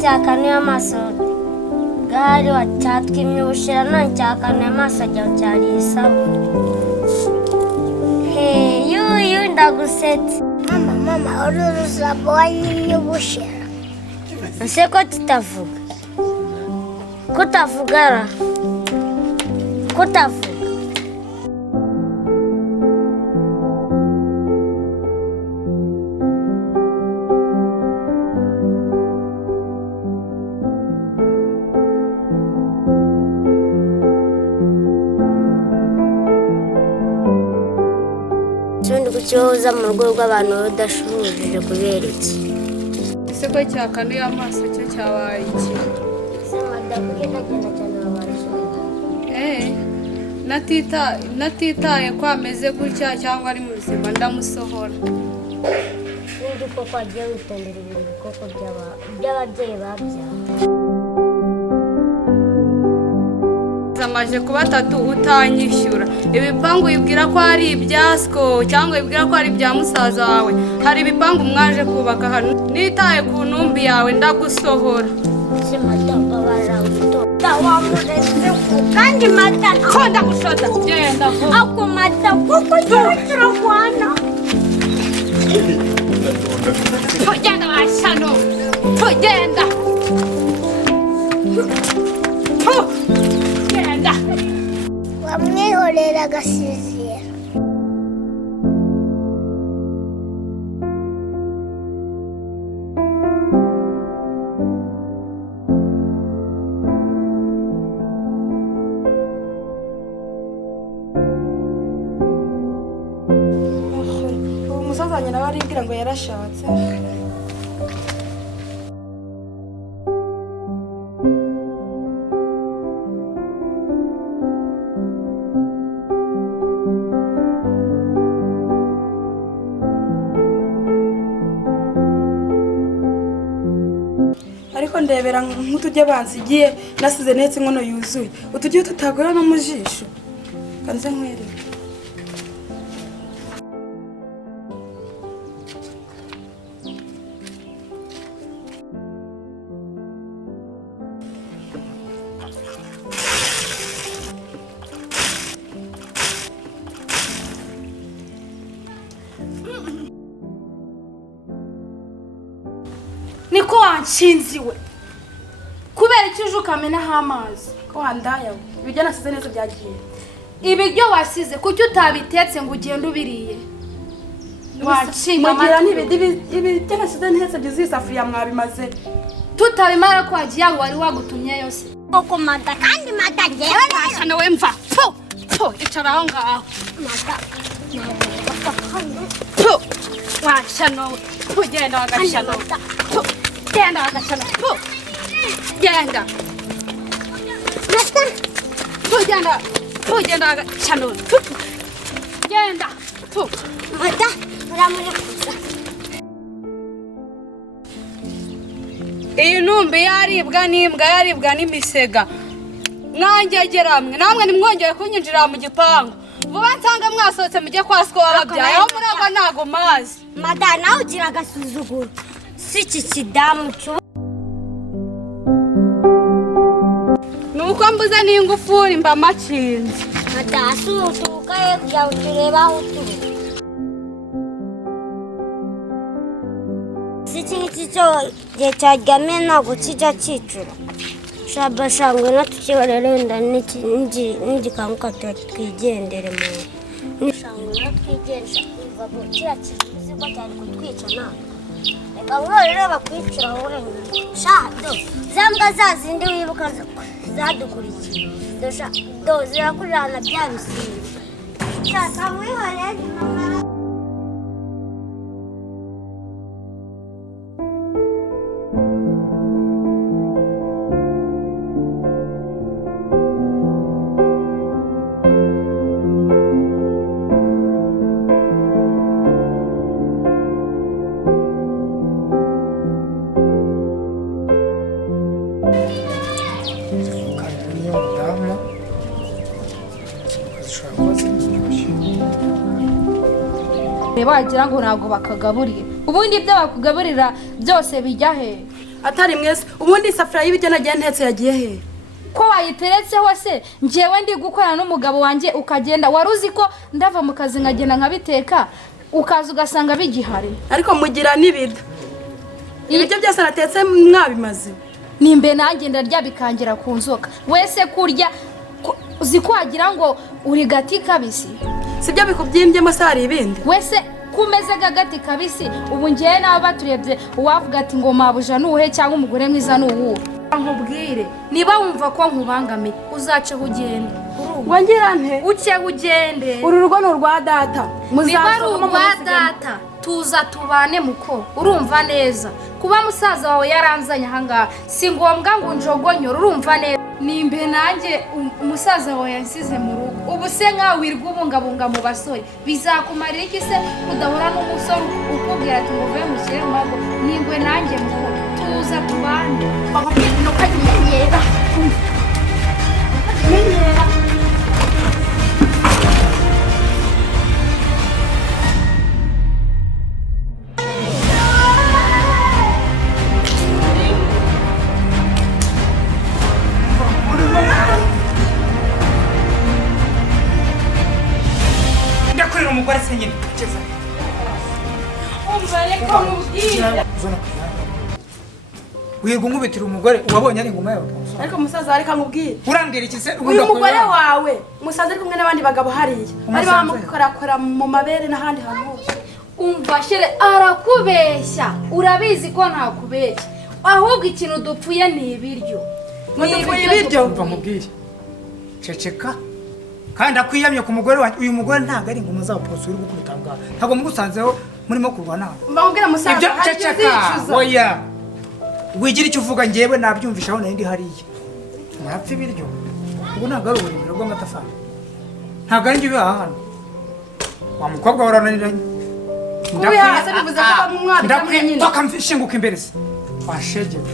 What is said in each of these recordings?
cyakanuye amaso gari wacyatwimye ubushira none cyakanuye amaso ajya cyari isabune. Yuyu ndagusetse. Mama uruzabo wanyimye ubushira. Ese ko tutavuga? Kutavugara? Kutavuga? Cyoza mu rugo rw'abantu badashubije kubera iki? Ese ko cyakanuye amaso cyo cyabaye iki? Se madamu yagenda cyane abaje. Natitaye ko ameze gutya cyangwa ari muzima ndamusohora. Undi koko agiye witondera ibintu koko by'ababyeyi babyaye. Amaje kuba 3 utanyishyura. Ibipangu yibwira ko ari ibyasko cyangwa yibwira ko ari ibya musaza wawe. Hari ibipangu mwaje kubaka hano. Nitaye ku ntumbi yawe ndagusohora. Se madamu barawuto. Tawamuretse kandi madamu Konda gushota. Genda ho. ako madamu koko cyarwana. Tugenda washano. Tugenda. Wamwihorera agasizira. Umusaza nyina baribwira ngo yarashatse. Ariko ndebera nk'utujye bansigiye nasize netse inkono yuzuye. Utujye tutagora no mu jisho. Kanze nkwereke. Niko wanshinziwe. Kubera icyo ukamenaho amazi. Ko wandaya we. Ibyo nasize neza byagiye. Ibiryo wasize kuki utabitetse ngo ugende ubiriye. Wanshinga mugira n'ibidi nasize neza by'isafuriya mwabimaze. Tutabimara ko wagiye ngo wari wagutumye yose. Koko mata kandi mata jewe Cyane we mva. Icara aho ngaho. mata. Washano. Genda wagashano. Genda wagashano. Genda. Mata. Genda wagashano. Genda. Mata uramurekuza. Iyi ntumbi yaribwa n'imbwa yaribwa n'imisega. Mwangegera mwe namwe nimwongere kunyinjira mu gipangu. Vuba nsanga mwasohotse mujye kwa sko wababyaye aho muragwa ntago mazi. Mata nawe ugira agasuzuguro. Si iki kidamu cyo. Nuko mbuze n'ingufuri mba macinze. Mata asutuka ye kujya utureba aho turi. Si iki cyo gihe cyaryamye ntabwo kijya cyicura. Shaba shangwe natukibarerenda n'igikanguka twigendere mu shangwe natwigenza kuva mu kira kizigo cyane kutwica nawe. Reka ngorere bakwicira urenge. Shado zambwa zazindi wibuka zadukurikiye. Do zirakurana bya bisimba. Shaka mwihorere mama. Wagira ngo ntabwo bakagaburira. Ubundi ibyo bakugaburira byose bijya he? atari mwese ubundi isafuriya y'ibiryo nagiye ntetse yagiye he ko wayiteretseho se njyewe ndi gukorana n'umugabo wanjye ukagenda wari uzi ko ndava mu kazi nkagenda nkabiteka ukaza ugasanga bigihari ariko mugira n'ibiryo ibiryo byose natetse mwabimaze nimbe nanjye ndarya bikangira ku nzoka wese kurya uzi ko wagira ngo uri gati kabisi sibyo bikubyimbyemo se hari ibindi wese kumeze gagati kabisi ubu ngewe nawe baturebye uwavuga ati ngo mabuja nuhe cyangwa umugore mwiza nuwuhe nkubwire niba wumva ko nkubangamiye uzaceho ugende ngira nte uceho ugende uru rugo ni urwa data niba ari urwa data tuza tubane muko urumva neza kuba musaza wawe yaranzanye ahangaha si ngombwa ngo njogonyore urumva neza nimbe nanjye umusaza wawe yansize mu rugo ubu se nkawe wirwa ubungabunga mu basore bizakumarira iki se kudahura n'umusore ukubwira ati ngo uvuye mushyire mu mago ningwe nanjye muko tuza tubane bakubwira ukajya umenyera umenyera umugore se nyine kugeza umva reka mubwire wirwa nkubitira umugore wabonye ari ingoma yawe ariko musaza ariko nkubwire urambwira iki se uyu mugore wawe musaza ari kumwe n'abandi bagabo hariya bari bamukorakora mu mabere n'ahandi hantu hose umva shere arakubeshya urabizi ko ntakubeshya ahubwo ikintu dupfuye ni ibiryo dupfuye ibiryo umva mubwire ceceka kandi akwiyamye ku mugore wanjye uyu mugore ntabwo ari ingoma zawe polisi uri gukubitanga ntabwo mugusanzeho murimo kurwana mbabwira musaza ceceka oya wigira icyo uvuga ngewe nabyumvisha aho nari ndi hariya murapfa ibiryo ubu ntabwo ari uburimiro bw'amatafari ntabwo ari njye ubiha hano wa mukobwa warananiranye kubihaza bivuze ko bamumwabika muri nyine ndakamshinguka imbere se washegewe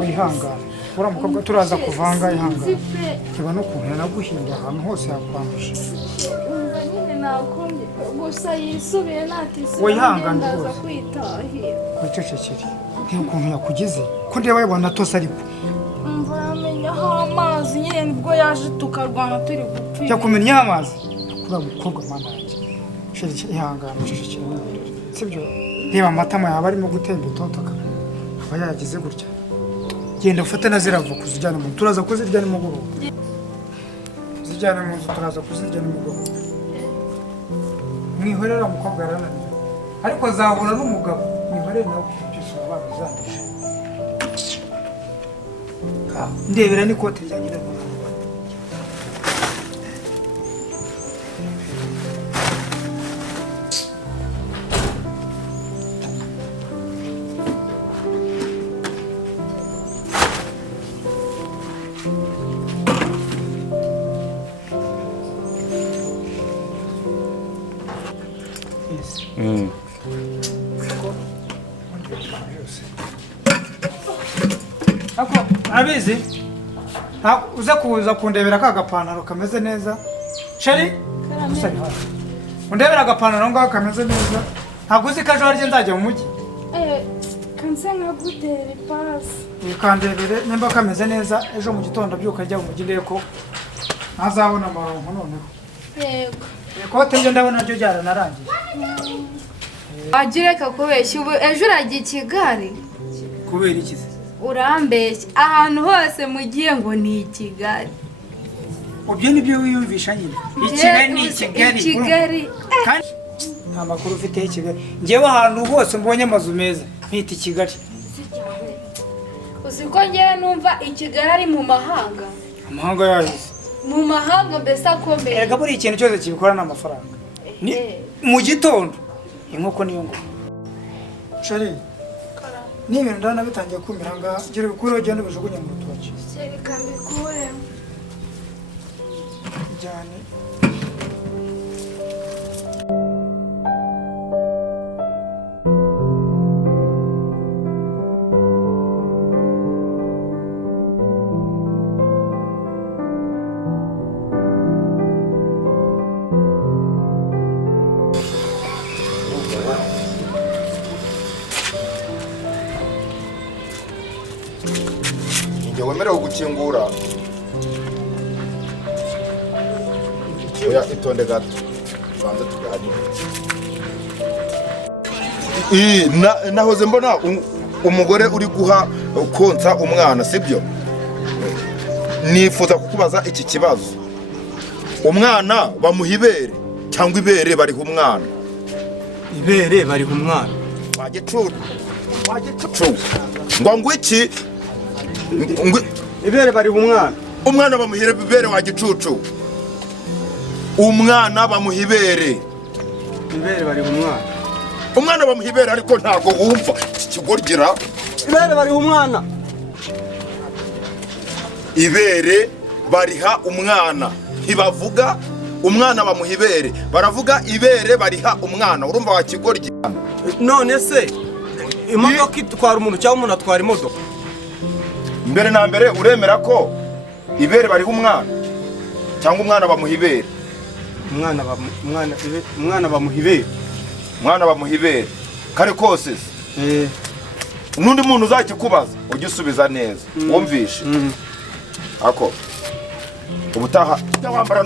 wihangane uriya mukobwa turaza kuvanga ihangane reba n'ukuntu yanaguhinda ahantu hose yakwanduje gusa yisubiye natise wihangane ndaza rwose kwitahira wicecekere reba ukuntu yakugize ko ndeba yabona atose ariko mva yamenyaho amazi nyine nibwo yaje tukarwana turi gupfira yakumenyeho amazi uriya mukobwa mwana yanjye sheri ihangane ucecekere n'ibirori sibyo reba amatama yaba arimo gutemba itotoka aba yagize gutya genda ufate na zirava kuzijyana mu turaza kuzirya nimugoroba zijyana mu nzu turaza kuzirya nimugoroba mwihorera umukobwa yarananiwe ariko azahura n'umugabo mwihorere nawe byose babizandije ndebera n'ikote ryanjye ndabona abizi uza kuza kundebera ka gapantaro kameze neza sheri undebera agapantaro ngaho kameze neza ntabwo uzi ko ejo harya nzajya mu mujyi kanse nkagutera ipasi ukandebere nimba kameze neza ejo mu gitondo abyuka ajya mu mujyi ndebe ko ntazabona amaronko noneho yego ikote ryo ndabona ryo ryaranarangiye agire kakubeshya ubu ejo uragiye i Kigali kubera iki urambeshya ahantu hose mugiye ngo ni i Kigali ubyo nibyo wiyumvisha nyine Kigali ni Kigali nta makuru ufite i Kigali ngewe ahantu hose mbonye amazu meza mpita i Kigali uzi ko ngewe numva i Kigali ari mu mahanga amahanga yahize mu mahanga mbese akomeye erega buri ikintu cyose kibikora n'amafaranga mu gitondo inkoko niyo ngo sheri n'ibintu ndabona bitangiye kumira ngaha gira bikureho ugende bijugunye mu rutoki reka mbikuremo bijyane njye wemerewe gukingura. Oya itonde gato banza tuganire. Nahoze mbona umugore uri guha konsa umwana sibyo? Nifuza kukubaza iki kibazo. Umwana bamuha ibere cyangwa ibere bariho umwana? Ibere bariho umwana. Wagicucu ngo iki? Ibere bariho umwana. Umwana bamuhira ibere wagicucu. Umwana bamuha ibere. Ibere bariho umwana. Umwana bamuha ibere ariko ntago wumva ikigorgira. Ibere bariho umwana. Ibere bariha umwana. Ntibavuga umwana bamuha ibere, baravuga ibere bariha umwana. Urumva wakigorgira? None se imodoka itwara umuntu cyangwa umuntu atwara imodoka? Mbere na mbere uremera ko ibere bariho umwana cyangwa umwana bamuha ibere? Umwana bamuha ibere. Umwana bamuha ibere kare kose. Nundi muntu uzakikubaza ujye usubiza neza. Wumvishe? Ako ubutaha wambara